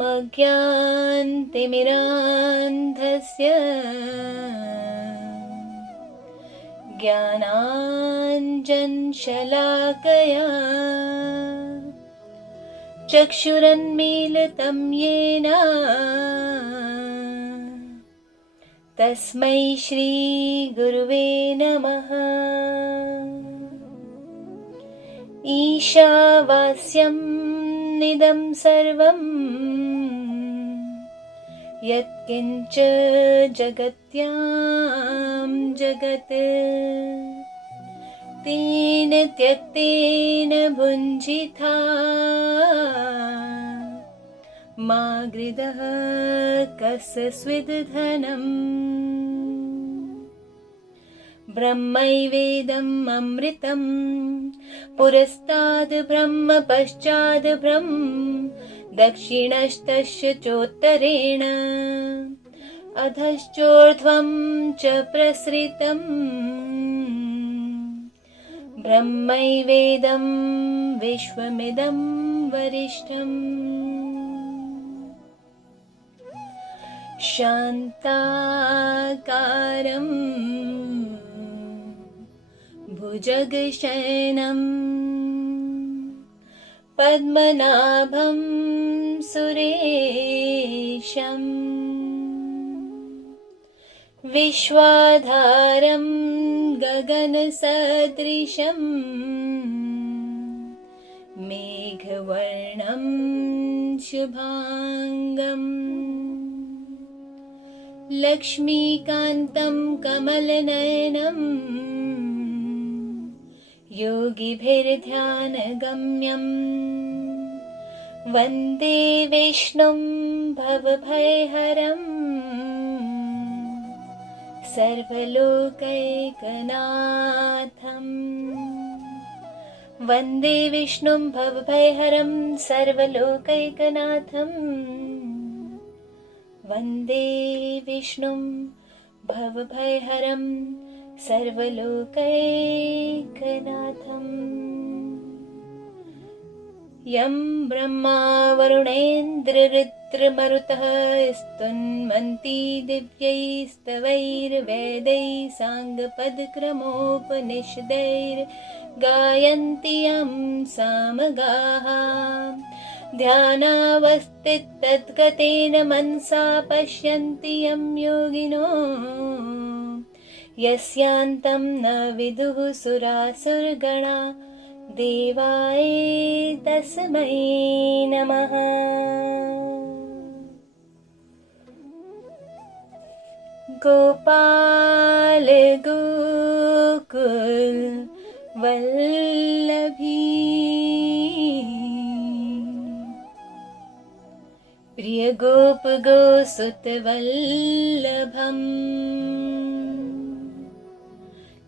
अज्ञानतिमिरान्धस्य ज्ञानाञ्जनशलाकया चक्षुरुन्मीलितं येन तस्मै श्रीगुरुवे नमः। ईशावास्यं निदं सर्वं यत्किञ्च जगत्यां जगत् तेन त्यक्तेन भुञ्जिता मा गृधः कस्यचिद्धनम्। ब्रह्मैवेदम् अमृतम् पुरस्ताद् ब्रह्म पश्चाद् ब्रह्म दक्षिणस्तस्य चोत्तरेण अधश्चोर्ध्वं च प्रसृतम्। ब्रह्मैवेदं विश्वमिदं वरिष्ठम्। शान्ताकारं भुजगशयनं पद्मनाभं सुरेशं विश्वाधारं गगनसदृशं मेघवर्णं शुभांगं लक्ष्मीकान्तं कमलनयनं योगिभिर्ध्यानगम्यं वन्दे विष्णुं भवभयहरं सर्वलोकैकनाथं। वन्दे विष्णुं भवभयहरं सर्वलोकैकनाथं। वन्दे विष्णुं भवभयहरं सर्वलोकैकनाथम्। यं ब्रह्मा वरुणेन्द्ररुद्रमरुतः स्तुन्वन्ति दिव्यैस्तवैर्वेदैः साङ्गपदक्रमोपनिषदैर्गायन्ति यं सामगाः ध्यानावस्थिततद्गतेन मनसा पश्यन्ति यं योगिनो यस्यान्तं न विदुः सुरासुरगणा देवाय तस्मै नमः। गोपाल गोकुल वल्लभी प्रिय गोप गोसुत वल्लभम्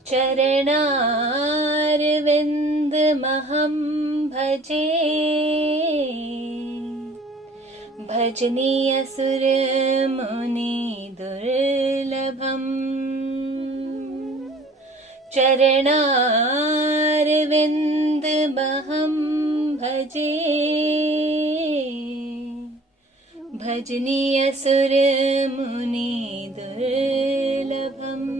चरणारविन्दमहं भजे भजनीयसुरमुनिदुर्लभम् चरणारविन्दमहं भजे भजनीयसुरमुनिदुर्लभम्।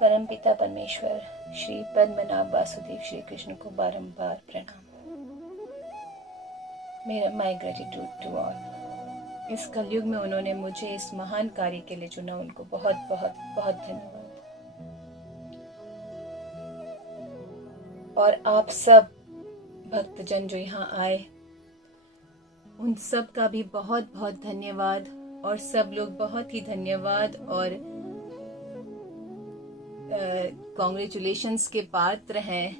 परमपिता परमेश्वर श्री पद्मनाभ वासुदेव श्री कृष्ण को बारंबार प्रणाम। मेरा माय ग्रेटिट्यूड टू ऑल। इस कलयुग में उन्होंने मुझे इस महान कार्य के लिए चुना, उनको बहुत बहुत बहुत धन्यवाद। और आप सब भक्तजन जो यहाँ आए उन सब का भी बहुत बहुत धन्यवाद। और सब लोग बहुत ही धन्यवाद और कॉन्ग्रेचुलेशंस के पात्र हैं,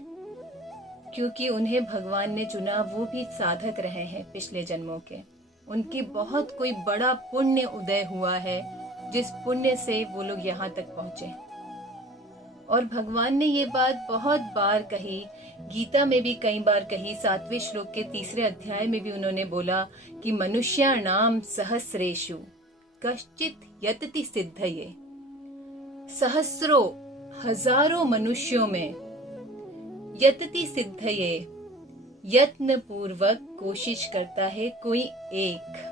क्योंकि उन्हें भगवान ने चुना। वो भी साधक रहे हैं पिछले जन्मों के, उनकी बहुत कोई बड़ा पुण्य उदय हुआ है जिस पुण्य से वो लोग यहाँ तक पहुँचे। और भगवान ने ये बात बहुत बार कही, गीता में भी कई बार कही। 7वें श्लोक के 3रे अध्याय में भी उन्होंने बोला कि मनुष्याणाम सहस्रेषु कश्चित यतति सिद्धये। सहस्रों हजारों मनुष्यों में यतति सिद्धये यत्न पूर्वक कोशिश करता है कोई एक।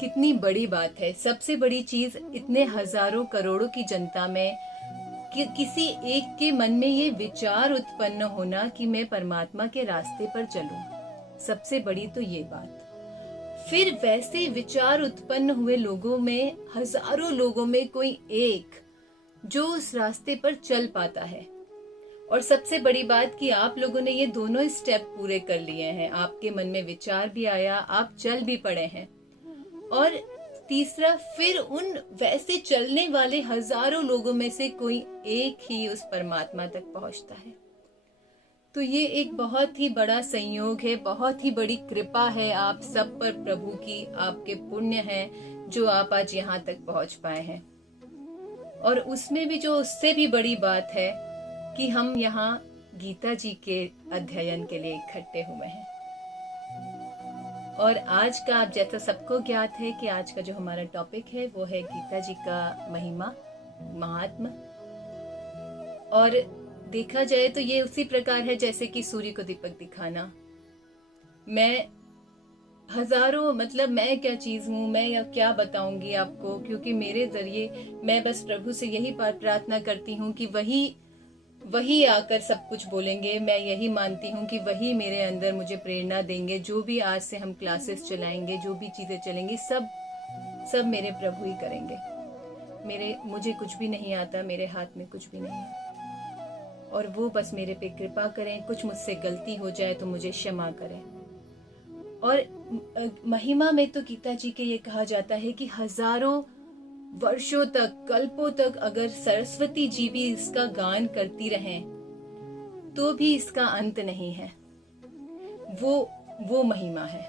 कितनी बड़ी बात है। सबसे बड़ी चीज इतने हजारों करोड़ों की जनता में कि किसी एक के मन में ये विचार उत्पन्न होना कि मैं परमात्मा के रास्ते पर चलूं, सबसे बड़ी तो ये बात। फिर वैसे विचार उत्पन्न हुए लोगों में, हजारों लोगों में कोई एक जो उस रास्ते पर चल पाता है। और सबसे बड़ी बात कि आप लोगों ने ये दोनों स्टेप पूरे कर लिए हैं। आपके मन में विचार भी आया, आप चल भी पड़े हैं। और तीसरा, फिर उन वैसे चलने वाले हजारों लोगों में से कोई एक ही उस परमात्मा तक पहुंचता है। तो ये एक बहुत ही बड़ा संयोग है, बहुत ही बड़ी कृपा है आप सब पर प्रभु की। आपके पुण्य हैं जो आप आज यहाँ तक पहुंच पाए हैं। और उसमें भी जो उससे भी बड़ी बात है कि हम यहाँ गीता जी के अध्ययन के लिए इकट्ठे हुए हैं। और आज का, आप जैसा सबको ज्ञात है कि आज का जो हमारा टॉपिक है वो है गीता जी का महिमा, महात्मा। और देखा जाए तो ये उसी प्रकार है जैसे कि सूर्य को दीपक दिखाना। मैं हजारों, मतलब मैं क्या चीज हूँ, मैं या क्या बताऊंगी आपको, क्योंकि मेरे जरिए मैं बस प्रभु से यही प्रार्थना करती हूँ कि वही आकर सब कुछ बोलेंगे। मैं यही मानती हूँ कि वही मेरे अंदर मुझे प्रेरणा देंगे। जो भी आज से हम क्लासेस चलाएंगे, जो भी चीजें चलेंगी, सब मेरे प्रभु ही करेंगे। मुझे कुछ भी नहीं आता, मेरे हाथ में कुछ भी नहीं है। और वो बस मेरे पे कृपा करें। कुछ मुझसे गलती हो जाए तो मुझे क्षमा करें। और महिमा में तो गीता जी के ये कहा जाता है कि हजारों वर्षों तक, कल्पों तक अगर सरस्वती जी भी इसका गान करती रहें तो भी इसका अंत नहीं है। वो महिमा है।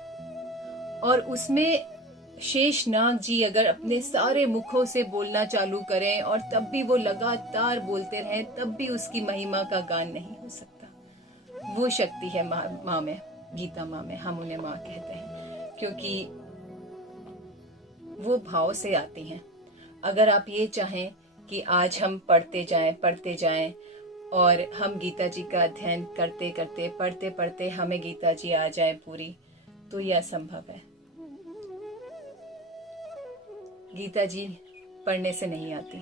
और उसमें शेषनाग जी अगर अपने सारे मुखों से बोलना चालू करें और तब भी वो लगातार बोलते रहें, तब भी उसकी महिमा का गान नहीं हो सकता। वो शक्ति है माँ में, गीता माँ में। हम उन्हें माँ कहते हैं क्योंकि वो भाव से आती हैं। अगर आप ये चाहें कि आज हम पढ़ते जाएं और हम गीता जी का अध्ययन करते करते, पढ़ते पढ़ते हमें गीता जी आ जाए पूरी, तो यह असंभव है। गीता जी पढ़ने से नहीं आती,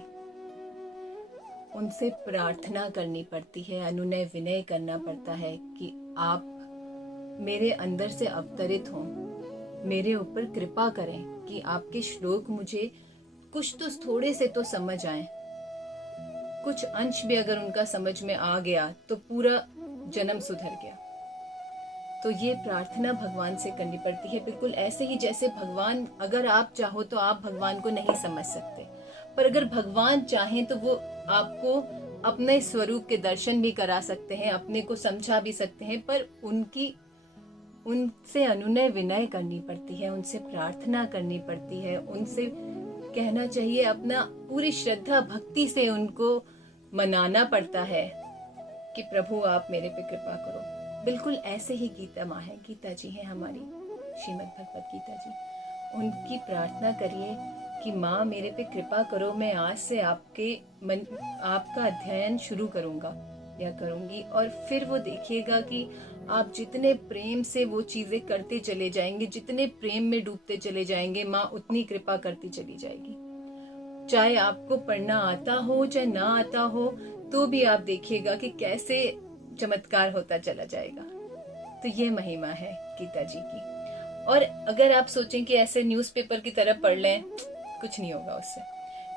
उनसे प्रार्थना करनी पड़ती है, अनुनय विनय करना पड़ता है कि आप मेरे अंदर से अवतरित हों, मेरे ऊपर कृपा करें कि आपके श्लोक मुझे कुछ तो थोड़े से तो समझ आए। कुछ अंश भी अगर उनका समझ में आ गया तो पूरा जन्म सुधर गया। तो ये प्रार्थना भगवान से करनी पड़ती है, बिल्कुल ऐसे ही जैसे भगवान, अगर आप चाहो तो आप भगवान को नहीं समझ सकते, पर अगर भगवान चाहें तो वो आपको अपने स्वरूप के दर्शन भी करा सकते हैं, अपने को समझा भी सकते हैं। पर उनसे अनुनय विनय करनी पड़ती है, उनसे प्रार्थना करनी पड़ती है, उनसे कहना चाहिए, अपना पूरी श्रद्धा भक्ति से उनको मनाना पड़ता है कि प्रभु आप मेरे पे कृपा करो। बिल्कुल ऐसे ही गीता माँ है, गीता जी है हमारी, श्रीमद् भगवत गीता जी। उनकी प्रार्थना करिए कि माँ मेरे पे कृपा करो, मैं आज से आपका अध्ययन शुरू करूँगा या करूँगी। और फिर वो देखिएगा कि आप जितने प्रेम से वो चीज़ें करते चले जाएंगे, जितने प्रेम में डूबते चले जाएंगे, माँ उतनी कृपा करती चली जाएगी। चाहे आपको पढ़ना आता हो चाहे ना आता हो, तो भी आप देखिएगा कि कैसे चमत्कार होता चला जाएगा। तो ये महिमा है गीता जी की। और अगर आप सोचें कि ऐसे न्यूज़पेपर की तरह पढ़ लें, कुछ नहीं होगा उससे।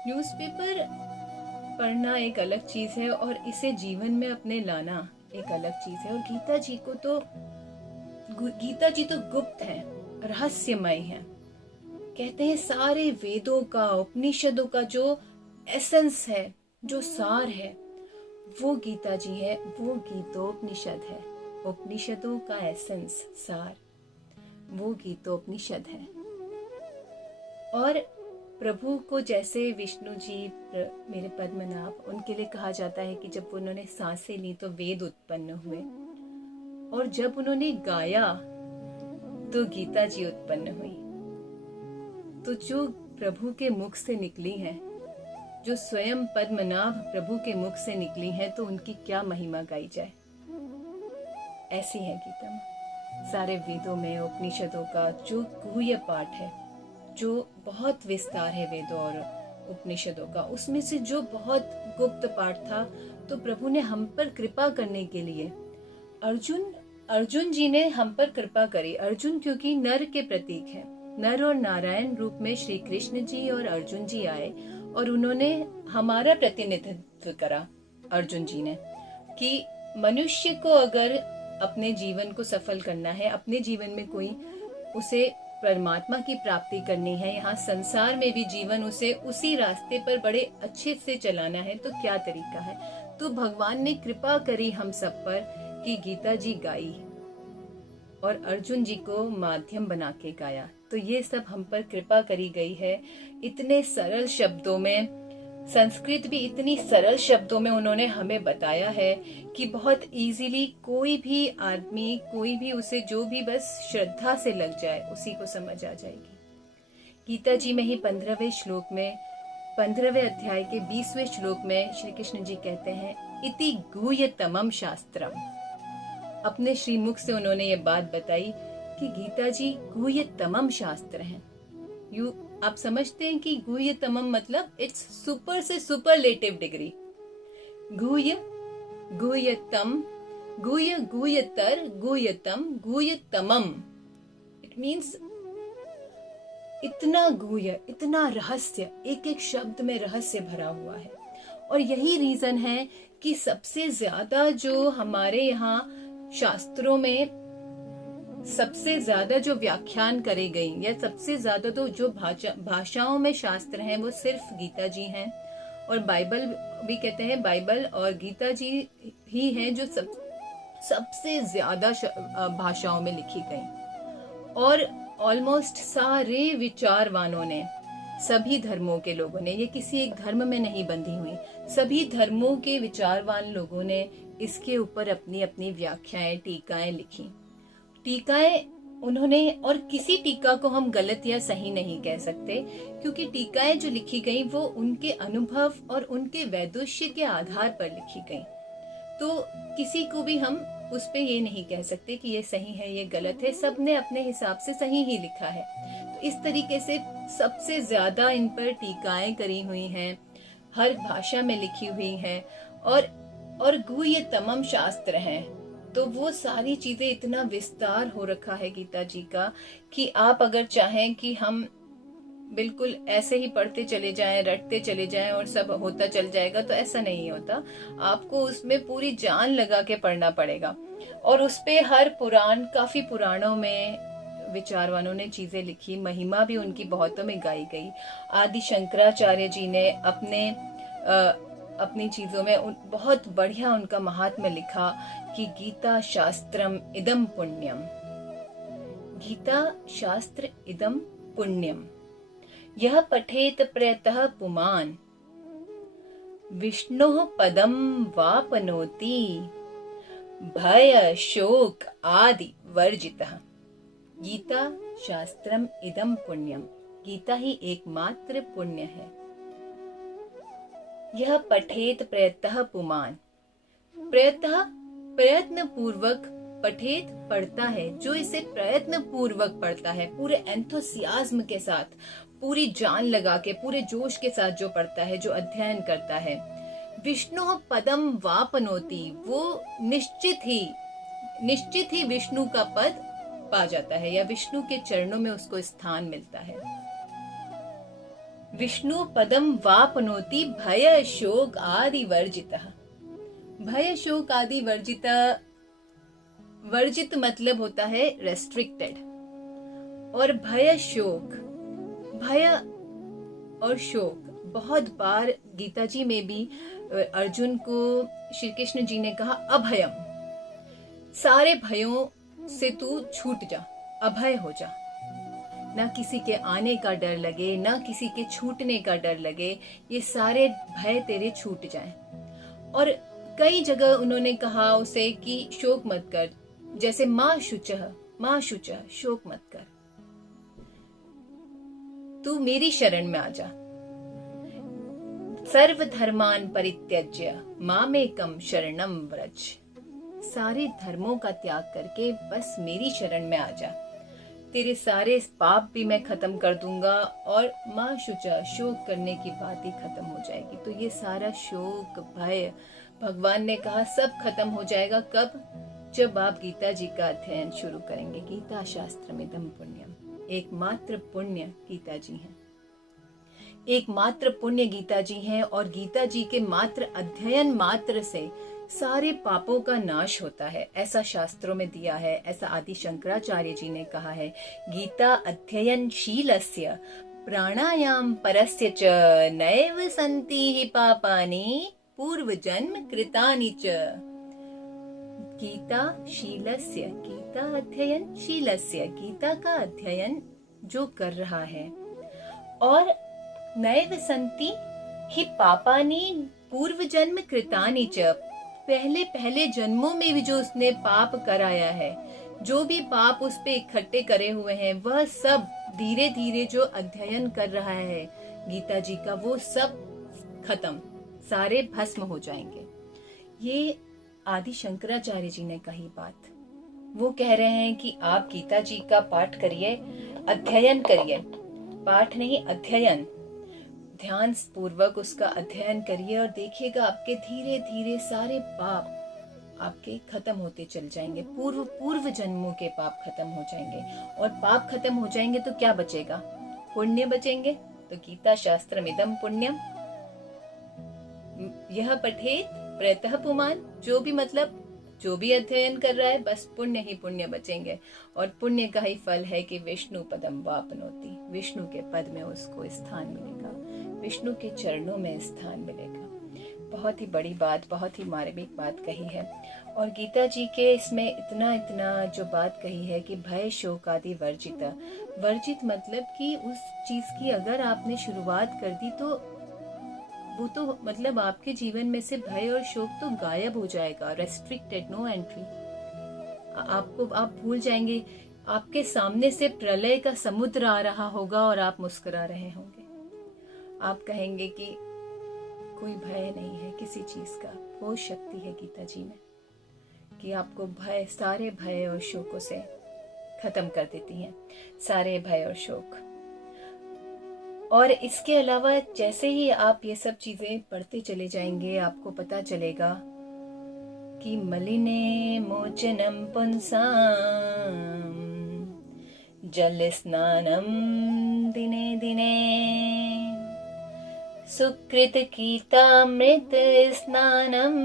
न्यूज़पेपर पढ़ना एक अलग चीज है और इसे जीवन में अपने लाना एक अलग चीज है। और गीता जी तो गुप्त है, रहस्यमय है। कहते हैं सारे वेदों का, उपनिषदों का जो एसेंस है, जो सार है, वो गीता जी है, वो गीतोपनिषद है। उपनिषदों का एसेंस, सार, वो गीतोपनिषद है। और प्रभु को जैसे विष्णु जी मेरे पद्मनाभ, उनके लिए कहा जाता है कि जब उन्होंने सांसें ली तो वेद उत्पन्न हुए, और जब उन्होंने गाया तो गीता जी उत्पन्न हुई। तो जो प्रभु के मुख से निकली हैं, जो स्वयं पद्मनाभ प्रभु के मुख से निकली हैं, तो उनकी क्या महिमा गाई जाए। ऐसी है गीता माँ। सारे वेदों में उपनिषदों का जो गुह्य पाठ है, जो बहुत विस्तार है वेदों और उपनिषदों का, उसमें से जो बहुत गुप्त पाठ था, तो प्रभु ने हम पर कृपा करने के लिए अर्जुन जी ने हम पर कृपा करी। अर्जुन क्योंकि नर के प्रतीक है, नर और नारायण रूप में श्री कृष्ण जी और अर्जुन जी आए और उन्होंने हमारा प्रतिनिधित्व करा अर्जुन जी ने, कि मनुष्य को अगर अपने जीवन को सफल करना है, अपने जीवन में कोई उसे परमात्मा की प्राप्ति करनी है, यहाँ संसार में भी जीवन उसे उसी रास्ते पर बड़े अच्छे से चलाना है, तो क्या तरीका है। तो भगवान ने कृपा करी हम सब पर कि गीता जी गाई और अर्जुन जी को माध्यम बना के गाया। तो ये सब हम पर कृपा करी गई है। इतने सरल शब्दों में, संस्कृत भी इतनी सरल शब्दों में उन्होंने हमें बताया है कि बहुत इजीली कोई भी आदमी, कोई भी उसे जो भी बस श्रद्धा से लग जाए उसी को समझ आ जाएगी। गीता जी में ही 15वें श्लोक में, 15वें अध्याय के 20वें श्लोक में श्री कृष्ण जी कहते हैं, इति गुह्यतमम शास्त्रम। अपने श्रीमुख से उन्होंने ये बात बताई कि गीता जी गुह्यतमम शास्त्र हैं। आप समझते हैं कि गुह्यतमम मतलब इट्स सुपर से सुपरलेटिव डिग्री। गुह्य, गुह्यतम, गुह्य, गुह्यतर, गुह्यतम, गुह्यतमम। इट मीन्स इतना गुह्य, इतना रहस्य, एक एक शब्द में रहस्य भरा हुआ है। और यही रीजन है कि सबसे ज्यादा जो हमारे यहाँ शास्त्रों में सबसे ज्यादा जो व्याख्यान करे गई, या सबसे ज्यादा तो जो भाषाओं में शास्त्र हैं वो सिर्फ गीता जी हैं। और बाइबल भी कहते हैं, बाइबल और गीता जी ही हैं जो सबसे ज्यादा भाषाओं में लिखी गई। और ऑलमोस्ट सारे विचारवानों ने, सभी धर्मों के लोगों ने, ये किसी एक धर्म में नहीं बंधी हुई, सभी धर्मों के विचारवान लोगों ने इसके ऊपर अपनी अपनी व्याख्याएं, टीकाएं लिखी। टीकाएं उन्होंने, और किसी टीका को हम गलत या सही नहीं कह सकते, क्योंकि टीकाएं जो लिखी गई वो उनके अनुभव और उनके वैदुष्य के आधार पर लिखी गई। तो किसी को भी हम उस पे ये नहीं कह सकते कि ये सही है, ये गलत है। सब ने अपने हिसाब से सही ही लिखा है। तो इस तरीके से सबसे ज्यादा इन पर टीकाएं करी हुई हैं, हर भाषा में लिखी हुई हैं, और गुह्यतमम शास्त्र हैं। तो वो सारी चीजें, इतना विस्तार हो रखा है गीता जी का कि आप अगर चाहें कि हम बिल्कुल ऐसे ही पढ़ते चले जाएं, रटते चले जाएं और सब होता चल जाएगा, तो ऐसा नहीं होता। आपको उसमें पूरी जान लगा के पढ़ना पड़ेगा। और उस पे हर पुराण, काफी पुराणों में विचारवानों ने चीजें लिखी, महिमा भी उनकी बहुतों में गाई गई। आदि शंकराचार्य जी ने अपनी चीजों में बहुत बढ़िया उनका महात्म्य लिखा कि गीता शास्त्रम इदम पुण्यम, गीता शास्त्र इदम पुण्यम, यह पठेत प्रयतः पुमान्, विष्णोः पदम वापनोति, भय शोक आदि वर्जितः। गीता शास्त्रम इदम पुण्यम, गीता ही एकमात्र पुण्य है। यह पठेत प्रयतः पुमान्, प्रयतः प्रयत्न पूर्वक, पठेत पढ़ता है, जो इसे प्रयत्न पूर्वक पढ़ता है, पूरे एंथुसियाज्म के साथ, पूरी जान लगा के, पूरे जोश के साथ जो पढ़ता है, जो अध्ययन करता है। विष्णु पदम वापनोति, वो निश्चित ही विष्णु का पद पा जाता है, या विष्णु के चरणों में उसको स्थान मिलता है। विष्णु पदम वापनोति भय शोक आदि वर्जितः। भय शोक आदि वर्जित मतलब होता है रेस्ट्रिक्टेड। और भय शोक, भय और शोक, बहुत बार गीता जी में भी अर्जुन को श्री कृष्ण जी ने कहा अभयम, सारे भयों से तू छूट जा, अभय हो जा, ना किसी के आने का डर लगे, ना किसी के छूटने का डर लगे, ये सारे भय तेरे छूट जाएं। और कई जगह उन्होंने कहा उसे कि शोक मत कर, जैसे माँ शुचः शोक मत कर, तू मेरी शरण में आ जा। सर्व धर्मान परित्यज्य मामेकम शरणम व्रज, सारे धर्मों का त्याग करके बस मेरी शरण में आ जा। तेरे सारे पाप भी मैं खत्म कर दूंगा और माँ शुचा, शोक करने की बात ही खत्म हो जाएगी। तो ये सारा शोक भय भगवान ने कहा सब खत्म हो जाएगा। कब? जब आप गीता जी का अध्ययन शुरू करेंगे। गीता शास्त्रमिदं पुण्यम, एकमात्र पुण्य गीता जी हैं, एकमात्र पुण्य गीता जी हैं। और गीता जी के मात्र अध्ययन मात्र से सारे पापों का नाश होता है, ऐसा शास्त्रों में दिया है। ऐसा आदि शंकराचार्य जी ने कहा है, गीता अध्ययन शीलस्य प्राणायाम परस्य च नैव सन्ति हि पापानि पूर्व जन्म कृतानि च। गीता शीलस्य, गीता अध्ययन शीलस्य, गीता का अध्ययन जो कर रहा है, और नैव सन्ति हि पापानि पूर्व जन्म कृतानि च, पहले जन्मों में भी जो उसने पाप कराया है, जो भी पाप उस पे इकट्ठे करे हुए हैं, वह सब धीरे धीरे जो अध्ययन कर रहा है गीता जी का, वो सब खत्म, सारे भस्म हो जाएंगे। ये आदि शंकराचार्य जी ने कही बात। वो कह रहे हैं कि आप गीता जी का पाठ करिए, अध्ययन करिए, पाठ नहीं अध्ययन, ध्यान पूर्वक उसका अध्ययन करिए और देखिएगा आपके धीरे धीरे सारे पाप आपके खत्म होते चल जाएंगे। पूर्व जन्मों के पाप खत्म हो जाएंगे, और पाप खत्म हो जाएंगे तो क्या बचेगा? पुण्य बचेंगे। तो गीता शास्त्रमिदं पुण्यम यह पठेत प्रयतः पुमान, जो भी मतलब जो भी अध्ययन कर रहा है बस पुण्य ही पुण्य बचेंगे। और पुण्य का ही फल है कि विष्णु पदम वापनोति, विष्णु के पद में उसको स्थान मिलेगा, विष्णु के चरणों में स्थान मिलेगा। बहुत ही बड़ी बात, बहुत ही मार्मिक बात कही है। और गीता जी के इसमें इतना जो बात कही है कि भय शोक आदि वर्जित, वर्जित मतलब कि उस चीज की अगर आपने शुरुआत कर दी तो वो तो मतलब आपके जीवन में से भय और शोक तो गायब हो जाएगा। Restricted, no entry. आप भूल जाएंगे, आपके सामने से प्रलय का समुद्र आ रहा होगा और आप मुस्कुरा रहे होंगे। आप कहेंगे कि कोई भय नहीं है किसी चीज का। वो शक्ति है गीता जी में कि आपको भय, सारे भय और शोकों से खत्म कर देती हैं, सारे भय और शोक। और इसके अलावा जैसे ही आप ये सब चीजें पढ़ते चले जाएंगे, आपको पता चलेगा कि मलिने मोचनम पुंसाम जल स्नानम दिने दिने सुकृत कीतामृत स्नानम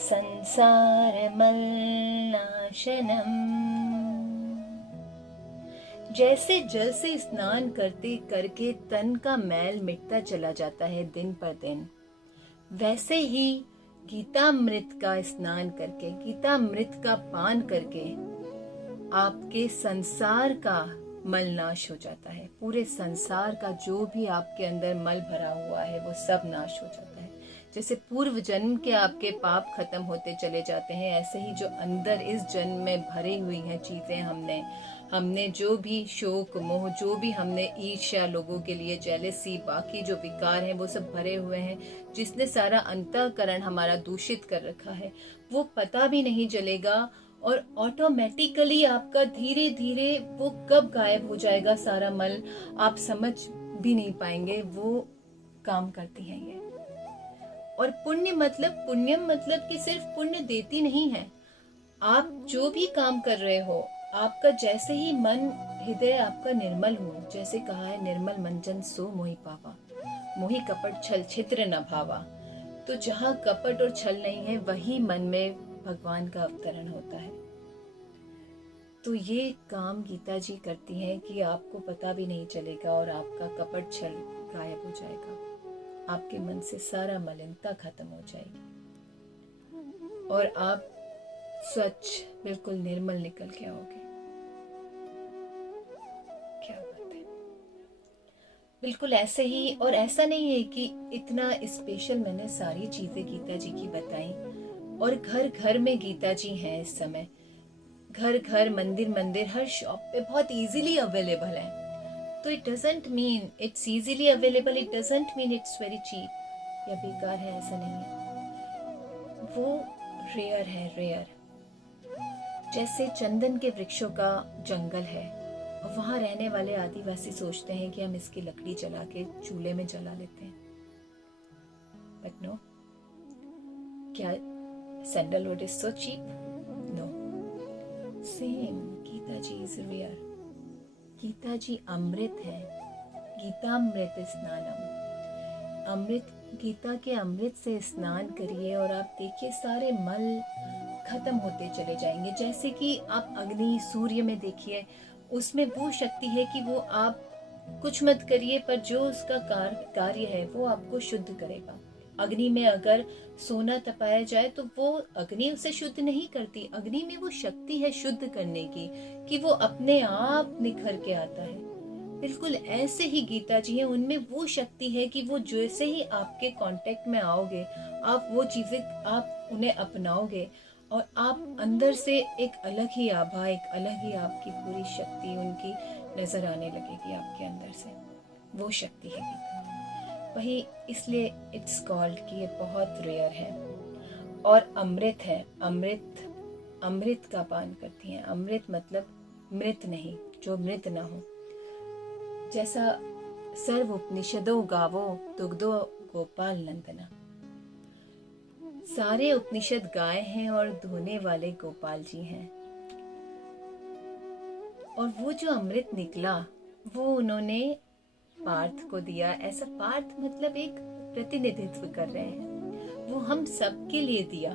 संसार मलनाशनम। जैसे जल से स्नान करते करके तन का मैल मिटता चला जाता है दिन पर दिन, वैसे ही गीतामृत का स्नान करके, गीतामृत का पान करके आपके संसार का मल नाश हो जाता है। पूरे संसार का जो भी आपके अंदर मल भरा हुआ है वो सब नाश हो जाता है। जैसे पूर्व जन्म के आपके पाप खत्म होते चले जाते हैं, ऐसे ही जो अंदर इस जन्म में भरी हुई हैं चीजें, हमने जो भी शोक मोह, जो भी हमने ईर्ष्या, लोगों के लिए जेलसी, बाकी जो विकार हैं वो सब भरे हुए हैं, जिसने सारा अंतःकरण हमारा दूषित कर रखा है, वो पता भी नहीं चलेगा। और ऑटोमेटिकली आपका धीरे धीरे वो कब गायब हो जाएगा सारा मल, आप समझ भी नहीं पाएंगे। वो काम करती हैं ये। और पुण्यम मतलब कि सिर्फ पुण्य देती नहीं है। आप जो भी काम कर रहे हो, आपका जैसे ही मन हृदय आपका निर्मल हो, जैसे कहा है निर्मल मंजन सो मोहि पावा, मोहि कपट छल छिद्र न भावा। तो जहाँ कपट और छल नहीं है वही मन में भगवान का अवतरण होता है। तो ये काम गीता जी करती हैं कि आपको पता भी नहीं चलेगा और आपका कपट छल गायब हो जाएगा, आपके मन से सारा मलिनता खत्म हो जाएगी और आप स्वच्छ, बिल्कुल निर्मल निकल के आओगे। क्या बात है। बिल्कुल ऐसे ही। और ऐसा नहीं है कि इतना स्पेशल मैंने सारी चीजें गीता जी की बताई, और घर घर में गीता जी हैं इस समय। घर घर, मंदिर मंदिर, हर शॉप पे बहुत इजीली अवेलेबल है। तो it doesn't mean it's easily available, it doesn't mean it's very cheap या बेकार है, ऐसा नहीं है। वो रेयर है, रेयर। जैसे चंदन के वृक्षों का जंगल है और वहाँ रहने वाले आदिवासी सोचते हैं कि हम इसकी लकड़ी जला के चूल्हे में जला लेते हैं, बट नो, क्या sandalwood is so cheap? No. Same Gita ji is rare. Gita ji अमृत है। गीतामृत स्नानम। अमृत, गीता के अमृत से स्नान करिए और आप देखिए सारे मल खत्म होते चले जाएंगे। जैसे कि आप अग्नि, सूर्य में देखिए, उसमें वो शक्ति है कि वो आप कुछ मत करिए पर जो उसका कार्य है वो आपको शुद्ध करेगा। अग्नि में अगर सोना तपाया जाए तो वो अग्नि उसे शुद्ध नहीं करती। अग्नि में वो शक्ति है शुद्ध करने की, कि वो अपने आप निखर के आता है। बिल्कुल ऐसे ही गीता जी है, उनमें वो शक्ति है कि वो जैसे ही आपके कांटेक्ट में आओगे, आप वो चीजें, आप उन्हें अपनाओगे और आप अंदर से एक अलग ही आभा, एक अलग ही आपकी पूरी शक्ति उनकी नजर आने लगेगी आपके अंदर से। वो शक्ति है गीता। वही इसलिए इट्स कॉल्ड कि ये बहुत रेयर है और अमृत है। अमृत, अमृत का पान करती हैं। अमृत मतलब मृत नहीं, जो मृत ना हो। जैसा सर्व उपनिषदों गावो दुग्धो गोपाल नंदना। सारे उपनिषद गाए हैं और धोने वाले गोपाल जी हैं। और वो जो अमृत निकला वो उन्होंने पार्थ को दिया। ऐसा पार्थ मतलब एक प्रतिनिधित्व कर रहे हैं। वो हम सबके लिए दिया,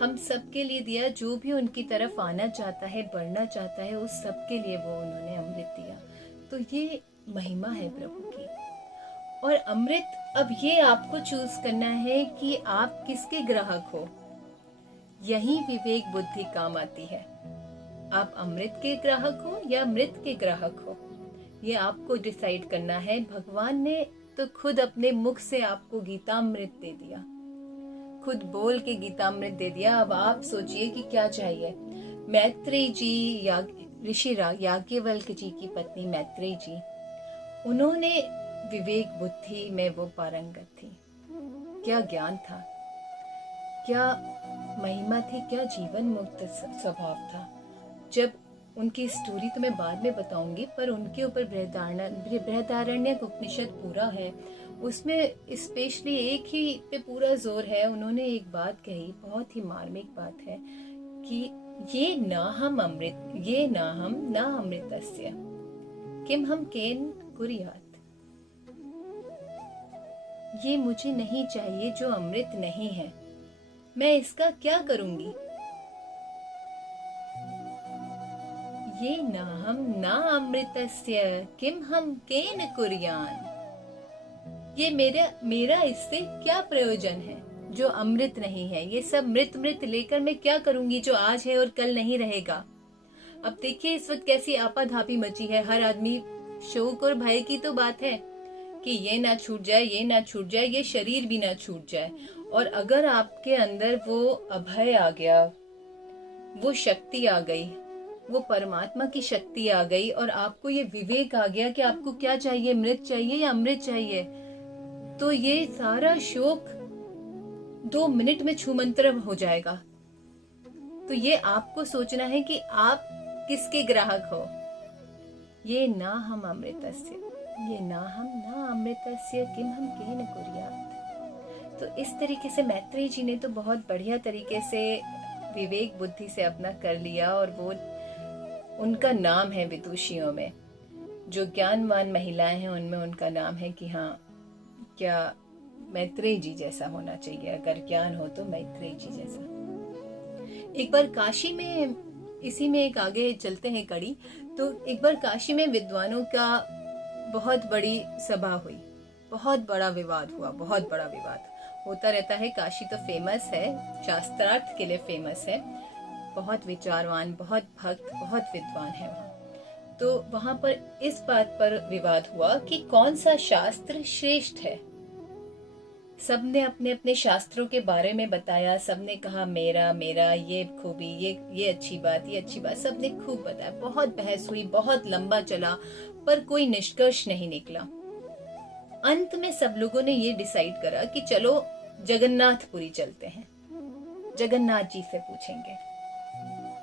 हम सबके लिए दिया। जो भी उनकी तरफ आना चाहता है, बढ़ना चाहता है, उस सबके लिए वो उन्होंने अमृत दिया। तो ये महिमा है प्रभु की। और अमृत, अब ये आपको चूज करना है कि आप किसके ग्राहक हो। यही विवेक बुद्धि काम आती है। आप अमृत के ग्राहक हो या मृत के ग्राहक हो, ये आपको डिसाइड करना है। भगवान ने तो खुद अपने मुख से आपको गीतामृत दे दिया, खुद बोल के गीतामृत दे दिया। अब आप सोचिए कि क्या चाहिए। मैत्रेय जी, ऋषि याज्ञवल्क्य जी की पत्नी मैत्रेय जी, उन्होंने विवेक बुद्धि में वो पारंगत थी। क्या ज्ञान था, क्या महिमा थी, क्या जीवन मुक्त स्वभाव था। जब उनकी स्टोरी तो मैं बाद में बताऊंगी, पर उनके ऊपर बृहदारण्यक उपनिषद पूरा है, उसमें स्पेशली एक ही पे पूरा जोर है। उन्होंने एक बात कही, बहुत ही मार्मिक बात है, कि ये ना हम अमृत, ये ना हम ना अमृतस्य किम हम केन कुर्यात। ये मुझे नहीं चाहिए जो अमृत नहीं है, मैं इसका क्या करूंगी। ये ना हम ना अमृतस्य किम हम केन कुर्यान। ये मेरा इससे क्या प्रयोजन है जो अमृत नहीं है। ये सब मृत मृत लेकर मैं क्या करूंगी जो आज है और कल नहीं रहेगा। अब देखिए इस वक्त कैसी आपाधापी मची है। हर आदमी, शोक और भय की तो बात है कि ये ना छूट जाए, ये ना छूट जाए, ये शरीर भी ना छूट जाए। और अगर आपके अंदर वो अभय आ गया, वो शक्ति आ गई, वो परमात्मा की शक्ति आ गई और आपको ये विवेक आ गया कि आपको क्या चाहिए, मृत चाहिए या अमृत चाहिए, तो ये सारा शोक 2 मिनट में छूमंतर हो जाएगा। तो ये आपको सोचना है कि आप किसके ग्राहक हो। ये ना हम अमृतस्य, ये ना हम ना अमृतस्य किम हम केन कुर्यात। तो इस तरीके से मैत्रेय जी ने तो बहुत बढ़िया तरीके से विवेक बुद्धि से अपना कर लिया। और वो उनका नाम है विदुषियों में, जो ज्ञानवान महिलाएं हैं उनमें उनका नाम है कि हाँ, क्या मैत्रेय जी जैसा होना चाहिए। अगर ज्ञान हो तो मैत्रेय जी जैसा। एक बार काशी में, इसी में एक आगे चलते हैं कड़ी, तो एक बार काशी में विद्वानों का बहुत बड़ी सभा हुई, बहुत बड़ा विवाद हुआ। बहुत बड़ा विवाद होता रहता है। काशी तो फेमस है, शास्त्रार्थ के लिए फेमस है। बहुत विचारवान, बहुत भक्त, बहुत विद्वान है वहाँ। तो वहाँ पर इस बात पर विवाद हुआ कि कौन सा शास्त्र श्रेष्ठ है। सबने अपने अपने शास्त्रों के बारे में बताया। सबने कहा मेरा मेरा, ये खूबी, ये अच्छी बात, ये अच्छी बात, सबने खूब बताया। बहुत बहस हुई, बहुत लंबा चला, पर कोई निष्कर्ष नहीं निकला। अंत में सब लोगों ने ये डिसाइड करा कि चलो जगन्नाथपुरी चलते हैं। जगन्नाथ जी से पूछेंगे,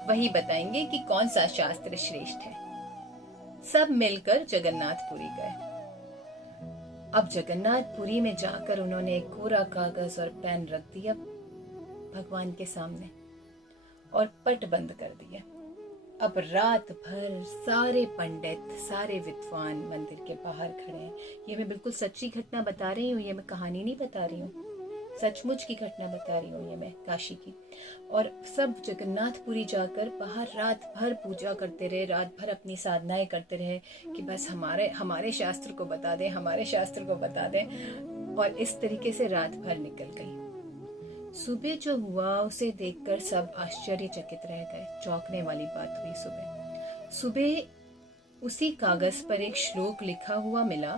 वही बताएंगे कि कौन सा शास्त्र श्रेष्ठ है। सब मिलकर जगन्नाथपुरी गए। अब जगन्नाथपुरी में जाकर उन्होंने एक कोरा कागज और पेन रख दिया भगवान के सामने और पट बंद कर दिया। अब रात भर सारे पंडित, सारे विद्वान मंदिर के बाहर खड़े हैं। ये मैं बिल्कुल सच्ची घटना बता रही हूँ, ये मैं कहानी नहीं बता रही हूँ, सचमुच की घटना बता रही हूँ ये मैं, काशी की। और सब जगन्नाथपुरी जाकर बाहर रात भर पूजा करते रहे, रात भर अपनी साधनाएं करते रहे कि बस हमारे शास्त्र को बता दें, हमारे शास्त्र को बता दें। और इस तरीके से रात भर निकल गई। सुबह जो हुआ उसे देखकर सब आश्चर्यचकित रह गए। चौंकने वाली बात हुई। सुबह उसी कागज पर एक श्लोक लिखा हुआ मिला,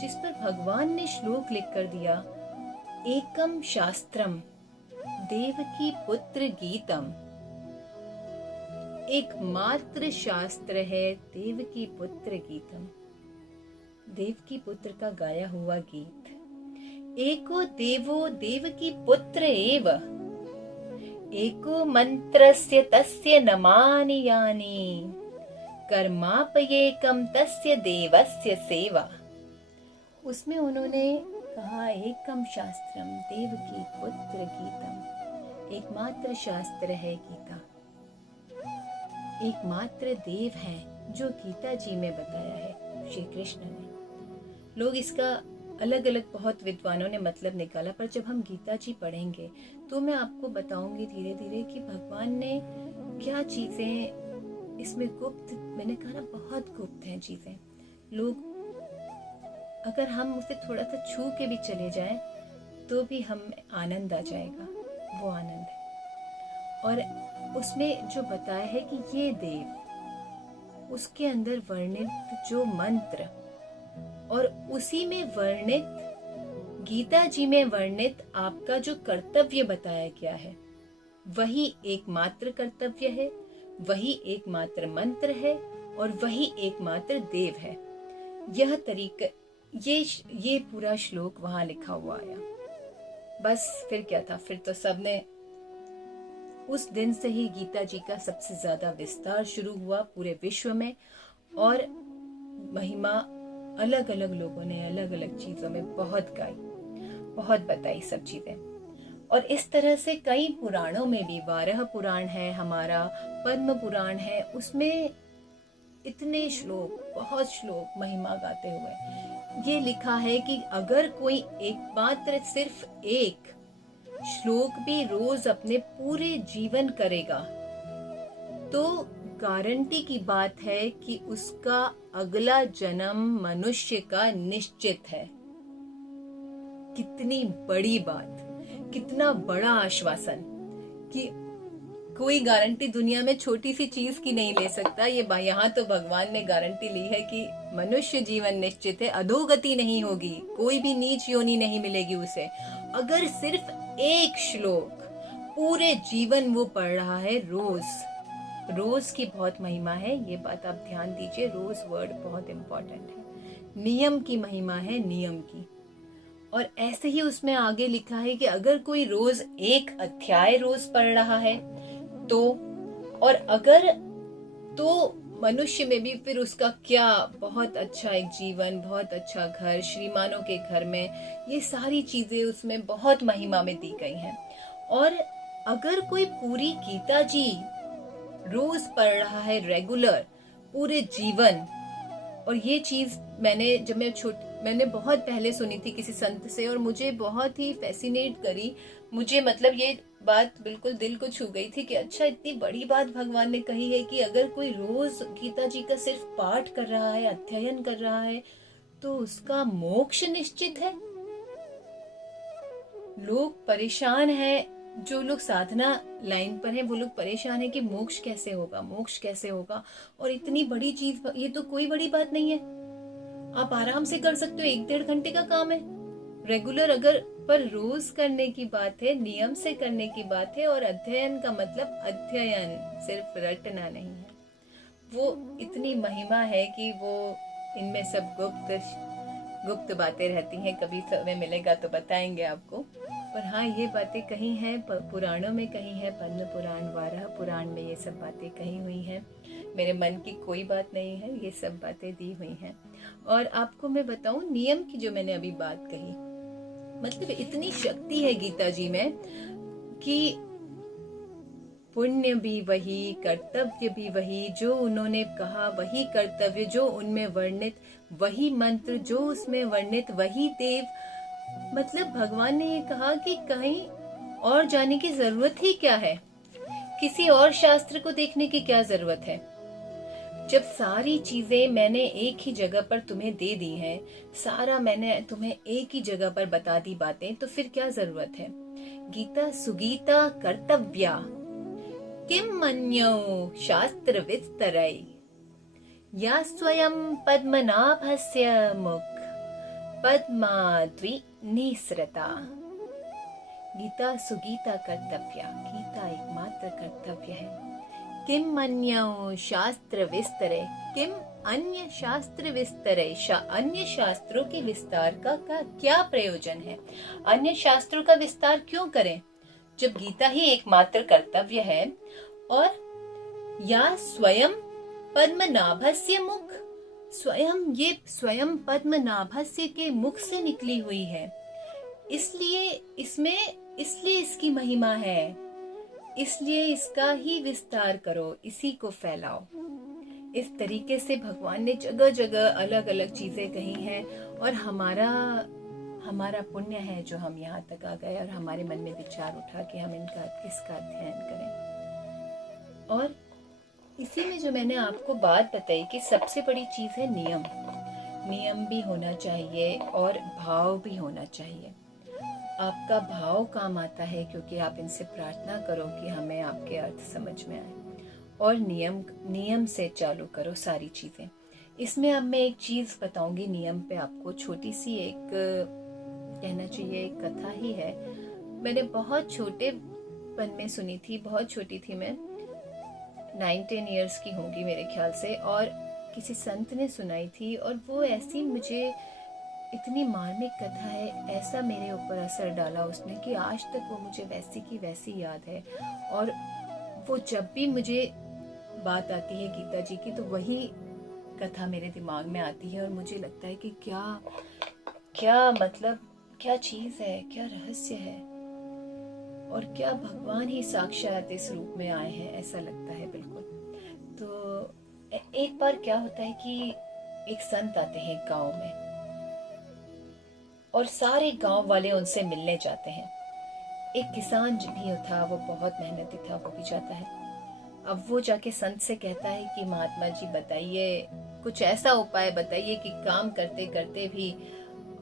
जिस पर भगवान ने श्लोक लिख कर दिया, एकम शास्त्रम देवकी पुत्र गीतम। एकमात्र शास्त्र है देवकी पुत्र गीतम, देवकी पुत्र का गाया हुआ गीत। एको देवो देवकी पुत्र एव, एको मंत्रस्य तस्य नमानि यानि, कर्मापयेकम तस्य देवस्य सेवा। उसमें उन्होंने कहा, एकम शास्त्रम देवकी पुत्र गीतम, एकमात्र शास्त्र है गीता, एकमात्र देव है जो गीता जी में बताया है श्री कृष्ण ने। लोग इसका अलग अलग बहुत विद्वानों ने मतलब निकाला, पर जब हम गीता जी पढ़ेंगे तो मैं आपको बताऊंगी धीरे धीरे कि भगवान ने क्या चीजें इसमें गुप्त, मैंने कहा ना बहुत गुप्त हैं चीजें। लोग अगर हम उसे थोड़ा सा छू के भी चले जाएं तो भी हम आनंद आ जाएगा, वो आनंद है। और उसमें जो बताया है कि ये देव, उसके अंदर वर्णित जो मंत्र और उसी में वर्णित गीता जी में वर्णित आपका जो कर्तव्य बताया गया है, वही एकमात्र कर्तव्य है, वही एकमात्र मंत्र है और वही एकमात्र देव है। यह तरीका, ये पूरा श्लोक वहां लिखा हुआ आया। बस फिर क्या था, फिर तो सबने उस दिन से ही गीता जी का सबसे ज्यादा विस्तार शुरू हुआ पूरे विश्व में, और महिमा अलग अलग लोगों ने अलग अलग चीजों में बहुत गाई, बहुत बताई सब चीजें। और इस तरह से कई पुराणों में भी, 12 पुराण है हमारा, पद्म पुराण है, उसमें इतने श्लोक, बहुत श्लोक महिमा गाते हुए ये लिखा है कि अगर कोई एकमात्र सिर्फ एक श्लोक भी रोज अपने पूरे जीवन करेगा तो गारंटी की बात है कि उसका अगला जन्म मनुष्य का निश्चित है। कितनी बड़ी बात, कितना बड़ा आश्वासन कि कोई गारंटी दुनिया में छोटी सी चीज की नहीं ले सकता। ये यहाँ तो भगवान ने गारंटी ली है कि मनुष्य जीवन निश्चित है, अधोगति नहीं होगी, कोई भी नीच योनि नहीं मिलेगी उसे। अगर सिर्फ एक श्लोक पूरे जीवन वो पढ़ रहा है रोज की बहुत महिमा है, ये बात आप ध्यान दीजिए। रोज वर्ड बहुत इंपॉर्टेंट है, नियम की महिमा है, नियम की। और ऐसे ही उसमें आगे लिखा है कि अगर कोई रोज एक अध्याय रोज पढ़ रहा है तो, और अगर तो मनुष्य में भी फिर उसका क्या बहुत अच्छा एक जीवन, बहुत अच्छा घर, श्रीमानों के घर में, ये सारी चीजें उसमें बहुत महिमा में दी गई हैं। और अगर कोई पूरी गीता जी रोज पढ़ रहा है रेगुलर पूरे जीवन, और ये चीज मैंने बहुत पहले सुनी थी किसी संत से और मुझे बहुत ही फैसिनेट करी, मुझे मतलब ये बात बिल्कुल दिल को छू गई थी कि अच्छा, इतनी बड़ी बात भगवान ने कही है कि अगर कोई रोज गीता जी का सिर्फ पाठ कर रहा है, अध्ययन कर रहा है, तो उसका मोक्ष निश्चित है। लोग परेशान हैं, जो लोग साधना लाइन पर हैं वो लोग परेशान हैं कि मोक्ष कैसे होगा, मोक्ष कैसे होगा। और इतनी बड़ी चीज, ये तो कोई बड़ी बात नहीं है, आप आराम से कर सकते हो, 1-1.5 घंटे का काम है रेगुलर। अगर पर रोज करने की बात है, नियम से करने की बात है। और अध्ययन का मतलब अध्ययन, सिर्फ रटना नहीं है। वो इतनी महिमा है कि वो इनमें सब गुप्त बातें रहती हैं, कभी समय मिलेगा तो बताएंगे आपको। पर हाँ, ये बातें कहीं हैं पुराणों में, कहीं है पद्म पुराण, वाराह पुराण में ये सब बातें कही हुई हैं। मेरे मन की कोई बात नहीं है, ये सब बातें दी हुई हैं। और आपको मैं बताऊं, नियम की जो मैंने अभी बात कही, मतलब इतनी शक्ति है गीता जी में कि पुण्य भी वही, कर्तव्य भी वही, जो उन्होंने कहा वही कर्तव्य, जो उनमें वर्णित वही मंत्र, जो उसमें वर्णित वही देव। मतलब भगवान ने ये कहा कि कहीं और जाने की जरूरत ही क्या है, किसी और शास्त्र को देखने की क्या जरूरत है। जब सारी चीजें मैंने एक ही जगह पर तुम्हें दे दी हैं, सारा मैंने तुम्हें एक ही जगह पर बता दी बातें, तो फिर क्या जरूरत है। गीता सुगीता कर्तव्या किम मन्यो शास्त्र विस्तरै या स्वयं पद्मनाभस्य मुख पद्माद्रि निसृता। गीता सुगीता कर्तव्य, गीता एकमात्र कर्तव्य है। किम अन्यो शास्त्र विस्तरे, किम अन्य शास्त्र विस्तरे, अन्य शास्त्रों के विस्तार का क्या प्रयोजन है। अन्य शास्त्रों का विस्तार क्यों करें जब गीता ही एकमात्र कर्तव्य है। और या स्वयं पद्मनाभस्य मुख, स्वयं पद्मनाभस्य के मुख से निकली हुई है, इसलिए इसकी महिमा है, इसलिए इसका ही विस्तार करो, इसी को फैलाओ। इस तरीके से भगवान ने जगह जगह अलग अलग चीजें कही हैं। और हमारा पुण्य है जो हम यहाँ तक आ गए और हमारे मन में विचार उठा कि हम इसका अध्ययन करें। और इसी में जो मैंने आपको बात बताई कि सबसे बड़ी चीज है नियम भी होना चाहिए और भाव भी होना चाहिए। आपका भाव काम आता है क्योंकि आप इनसे प्रार्थना करो कि हमें आपके अर्थ समझ में आए, और नियम से चालू करो सारी चीजें। इसमें अब मैं एक चीज बताऊंगी नियम पे आपको, छोटी सी एक कहना चाहिए एक कथा ही है। मैंने बहुत छोटेपन में सुनी थी, बहुत छोटी थी मैं, 9-10 इयर्स की होंगी मेरे ख्याल से, और किसी संत ने सुनाई थी। और वो ऐसी मुझे इतनी मार्मिक कथा है, ऐसा मेरे ऊपर असर डाला उसने कि आज तक वो मुझे वैसी की वैसी याद है। और वो जब भी मुझे बात आती है गीता जी की, तो वही कथा मेरे दिमाग में आती है और मुझे लगता है कि क्या मतलब, क्या चीज है, क्या रहस्य है, और क्या भगवान ही साक्षात इस रूप में आए हैं, ऐसा लगता है बिल्कुल। तो एक बार क्या होता है कि एक संत आते हैं गांव में, और सारे गांव वाले उनसे मिलने जाते हैं। एक किसान भी था, वो बहुत मेहनती था, वो भी जाता है। अब वो जाके संत से कहता है कि महात्मा जी बताइए, कुछ ऐसा उपाय बताइए कि काम करते करते भी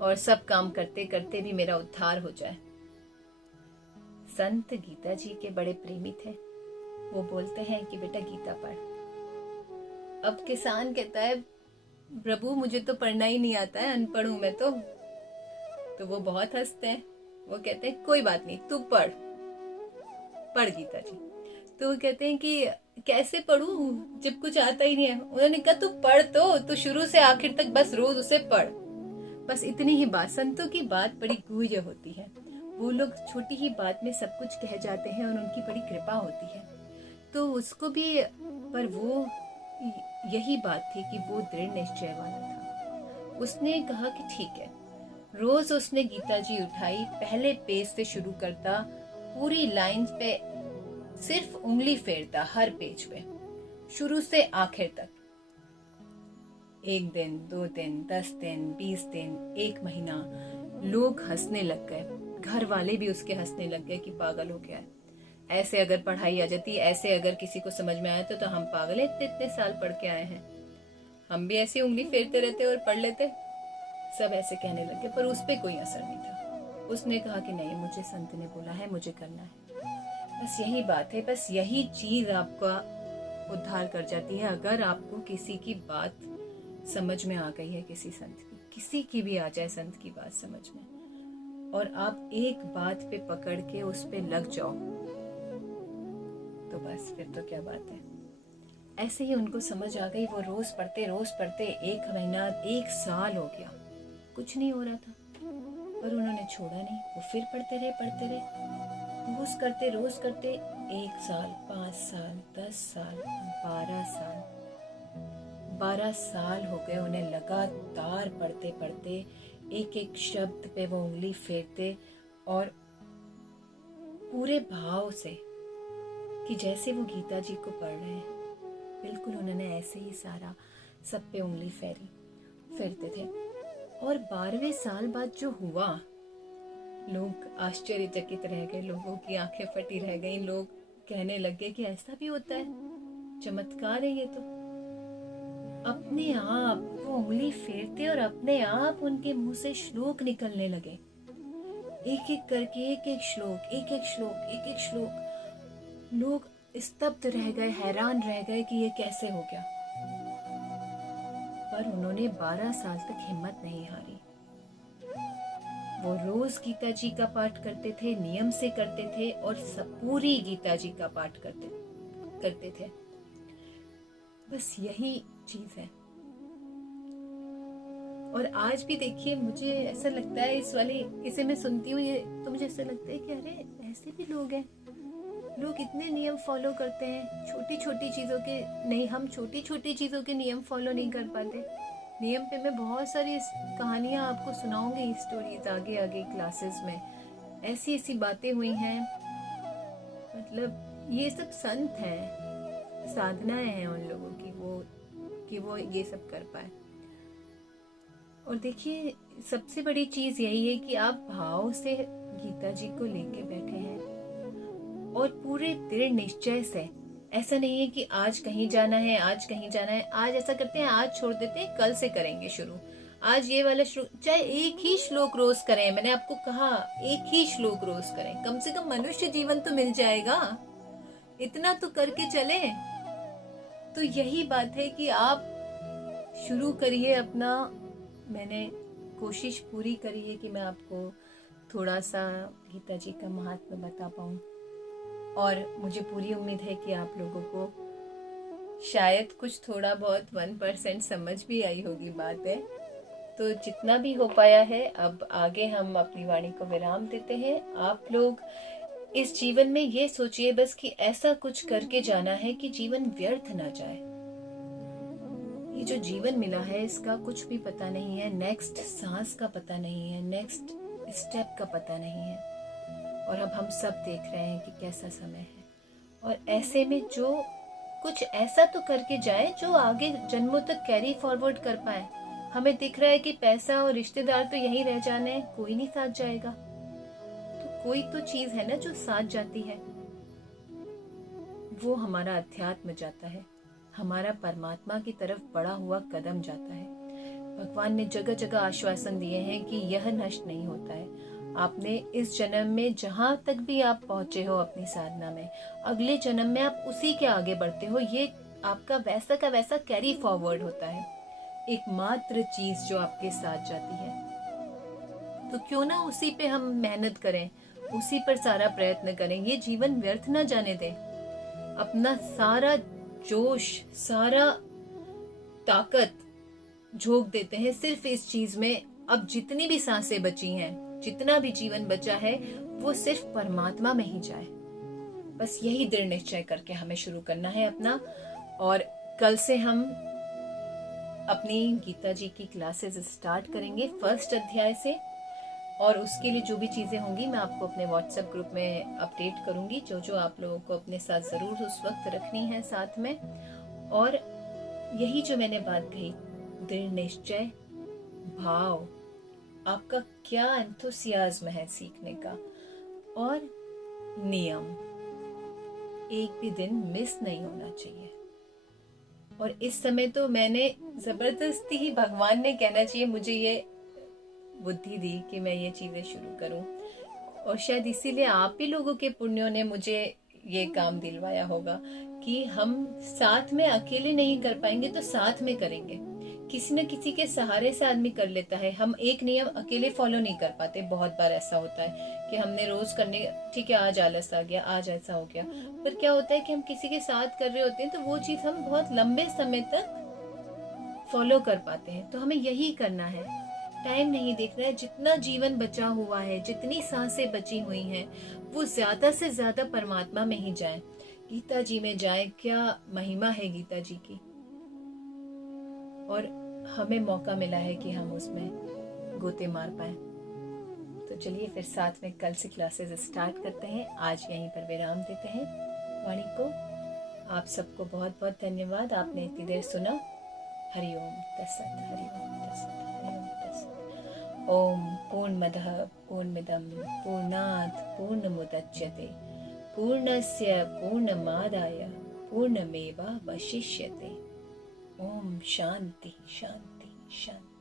और सब काम करते करते भी मेरा उद्धार हो जाए। संत गीता जी के बड़े प्रेमी थे। वो बोलते हैं कि बेटा गीता पढ़। अब किसान कहता है प्रभु मुझे तो पढ़ना ही नहीं आता है, अनपढ़ हूं मैं तो वो बहुत हंसते हैं। वो कहते हैं कोई बात नहीं, तू पढ़ गीता जी। तो वो कहते हैं कि कैसे पढ़ूं जब कुछ आता ही नहीं है। उन्होंने कहा तू पढ़, तो शुरू से आखिर तक बस रोज उसे पढ़, बस इतनी ही बात। संतों की बात बड़ी गूढ़ होती है, वो लोग छोटी ही बात में सब कुछ कह जाते हैं और उनकी बड़ी कृपा होती है। तो उसको भी, पर वो यही बात थी कि वो दृढ़ निश्चय वाला था। उसने कहा कि ठीक है। रोज उसने गीता जी उठाई, पहले पेज से शुरू करता, पूरी लाइन पे सिर्फ उंगली फेरता हर पेज पे, शुरू से आखिर तक। 1 दिन, 2 दिन, 10 दिन, 20 दिन, 1 महीना। लोग हंसने लग गए, घर वाले भी उसके हंसने लग गए कि पागल हो गया है। ऐसे अगर पढ़ाई आ जाती, ऐसे अगर किसी को समझ में आया तो हम पागल है, इतने साल पढ़ के आए हैं, हम भी ऐसी उंगली फेरते रहते और पढ़ लेते। सब ऐसे कहने लगे, पर उस पर कोई असर नहीं था। उसने कहा कि नहीं, मुझे संत ने बोला है, मुझे करना है। बस यही बात है, बस यही चीज आपका उद्धार कर जाती है। अगर आपको किसी की बात समझ में आ गई है, किसी संत की, किसी की भी आ जाए संत की बात समझ में, और आप एक बात पे पकड़ के उस पे लग जाओ, तो बस फिर तो क्या बात है। ऐसे ही उनको समझ आ गई। वो रोज पढ़ते 1 महीना, 1 साल हो गया, कुछ नहीं हो रहा था। पर उन्होंने छोड़ा नहीं। वो फिर पढ़ते रहे, रोज करते 1 साल, 5 साल, 10 साल, 12 साल, 12 साल हो गए उन्हें लगातार पढ़ते पढ़ते। एक एक शब्द पे वो उंगली फेरते और पूरे भाव से, कि जैसे वो गीता जी को पढ़ रहे हैं, बिल्कुल उन्होंने ऐसे ही सारा सब पे उंगली फेरते थे। और 12वें साल बाद जो हुआ, लोग आश्चर्यचकित रह गए, लोगों की आंखें फटी रह गईं। लोग कहने लगे कि ऐसा भी होता है, चमत्कार है ये तो। अपने आप वो उंगली फेरते और अपने आप उनके मुंह से श्लोक निकलने लगे, एक एक करके, एक एक श्लोक। लोग स्तब्ध रह गए, हैरान रह गए कि ये कैसे हो गया। पर उन्होंने 12 साल तक हिम्मत नहीं हारी। वो रोज गीता जी का पाठ करते थे, नियम से करते थे और पूरी गीता जी का पाठ करते थे। बस यही चीज है। और आज भी देखिए, मुझे ऐसा लगता है, इस वाली किसे मैं सुनती हूँ ये, तो मुझे ऐसा लगता है कि अरे ऐसे भी लोग हैं, लोग इतने नियम फॉलो करते हैं, छोटी छोटी चीज़ों के नहीं, हम छोटी छोटी चीज़ों के नियम फॉलो नहीं कर पाते। नियम पे मैं बहुत सारी कहानियाँ आपको सुनाऊंगी, स्टोरीज आगे आगे क्लासेस में। ऐसी ऐसी बातें हुई हैं, मतलब ये सब संत हैं, साधनाएं हैं उन लोगों की, कि वो ये सब कर पाए। और देखिए, सबसे बड़ी चीज यही है कि आप भाव से गीता जी को लेके बैठे हैं और पूरे दृढ़ निश्चय से। ऐसा नहीं है कि आज कहीं जाना है, आज ऐसा करते हैं, आज छोड़ देते हैं, कल से करेंगे शुरू। आज ये वाला श्लोक, चाहे एक ही श्लोक रोज करें, मैंने आपको कहा एक ही श्लोक रोज करें, कम से कम मनुष्य जीवन तो मिल जाएगा, इतना तो करके चले। तो यही बात है कि आप शुरू करिए अपना। मैंने कोशिश पूरी करी है कि मैं आपको थोड़ा सा गीता जी का महात्म्य बता पाऊँ, और मुझे पूरी उम्मीद है कि आप लोगों को शायद कुछ थोड़ा बहुत 1% समझ भी आई होगी बात है। तो जितना भी हो पाया है, अब आगे हम अपनी वाणी को विराम देते हैं। आप लोग इस जीवन में ये सोचिए बस कि ऐसा कुछ करके जाना है कि जीवन व्यर्थ ना जाए। ये जो जीवन मिला है इसका कुछ भी पता नहीं है, नेक्स्ट सांस का पता नहीं है, नेक्स्ट स्टेप का पता नहीं है। और अब हम सब देख रहे हैं कि कैसा समय है, और ऐसे में जो कुछ ऐसा तो करके जाए जो आगे जन्मों तक कैरी फॉरवर्ड कर पाए। हमें दिख रहा है कि पैसा और रिश्तेदार तो यहीं रह जाने हैं, कोई नहीं साथ जाएगा, तो कोई तो चीज है ना जो साथ जाती है, वो हमारा अध्यात्म जाता है, हमारा परमात्मा की तरफ बढ़ा हुआ कदम जाता है। भगवान ने जगह जगह आश्वासन दिए हैं कि यह नष्ट नहीं होता है। आपने इस जन्म में जहां तक भी आप पहुंचे हो अपनी साधना में, अगले जन्म में आप उसी के आगे बढ़ते हो। ये आपका वैसा का वैसा कैरी फॉरवर्ड होता है, एकमात्र चीज जो आपके साथ जाती है। तो क्यों ना उसी पे हम मेहनत करें, उसी पर सारा प्रयत्न करें, ये जीवन व्यर्थ ना जाने दें। अपना सारा जोश, सारा ताकत झोंक देते हैं सिर्फ इस चीज में। अब जितनी भी सांसें बची हैं, जितना भी जीवन बचा है, वो सिर्फ परमात्मा में ही जाए। बस यही दृढ़ निश्चय करके हमें शुरू करना है अपना। और कल से हम अपनी गीता जी की क्लासेस स्टार्ट करेंगे फर्स्ट अध्याय से, और उसके लिए जो भी चीज़ें होंगी मैं आपको अपने व्हाट्सएप ग्रुप में अपडेट करूंगी, जो जो आप लोगों को अपने साथ ज़रूर उस वक्त रखनी है साथ में। और यही जो मैंने बात कही, दृढ़ निश्चय, भाव, आपका क्या एंथुसियाज्म है सीखने का, और नियम, एक भी दिन मिस नहीं होना चाहिए। और इस समय तो मैंने जबरदस्ती ही, भगवान ने कहना चाहिए, मुझे ये बुद्धि दी कि मैं ये चीजें शुरू करूं, और शायद इसीलिए आप ही लोगों के पुण्यों ने मुझे ये काम दिलवाया होगा कि हम साथ में, अकेले नहीं कर पाएंगे तो साथ में करेंगे। किसी न किसी के सहारे से आदमी कर लेता है। हम एक नियम अकेले फॉलो नहीं कर पाते। बहुत बार ऐसा होता है कि हमने रोज करने, ठीक है आज आलस आ गया, आज ऐसा हो गया, पर क्या होता है कि हम किसी के साथ कर रहे होते हैं तो वो चीज हम बहुत लंबे समय तक फॉलो कर पाते हैं। तो हमें यही करना है, टाइम नहीं देखना है। जितना जीवन बचा हुआ है, जितनी सांसें बची हुई हैं, वो ज्यादा से ज्यादा परमात्मा में ही जाए, गीता जी में जाए। क्या महिमा है गीता जी की, और हमें मौका मिला है कि हम उसमें गोते मार पाए। तो चलिए फिर साथ में कल से क्लासेस स्टार्ट करते हैं। आज यहीं पर विराम देते हैं वाणी को। आप सबको बहुत बहुत धन्यवाद, आपने इतनी देर सुना। हरिओम तत्सत, हरिओम तत्सत, हरिओम तत्सत। ओम पूर्णमदः पूर्णमिदं पूर्णात् पूर्णमुदच्यते पूर्णस्य पूर्णमादाय पूर्णमेवावशिष्यते। ओम शांति शांति शांति।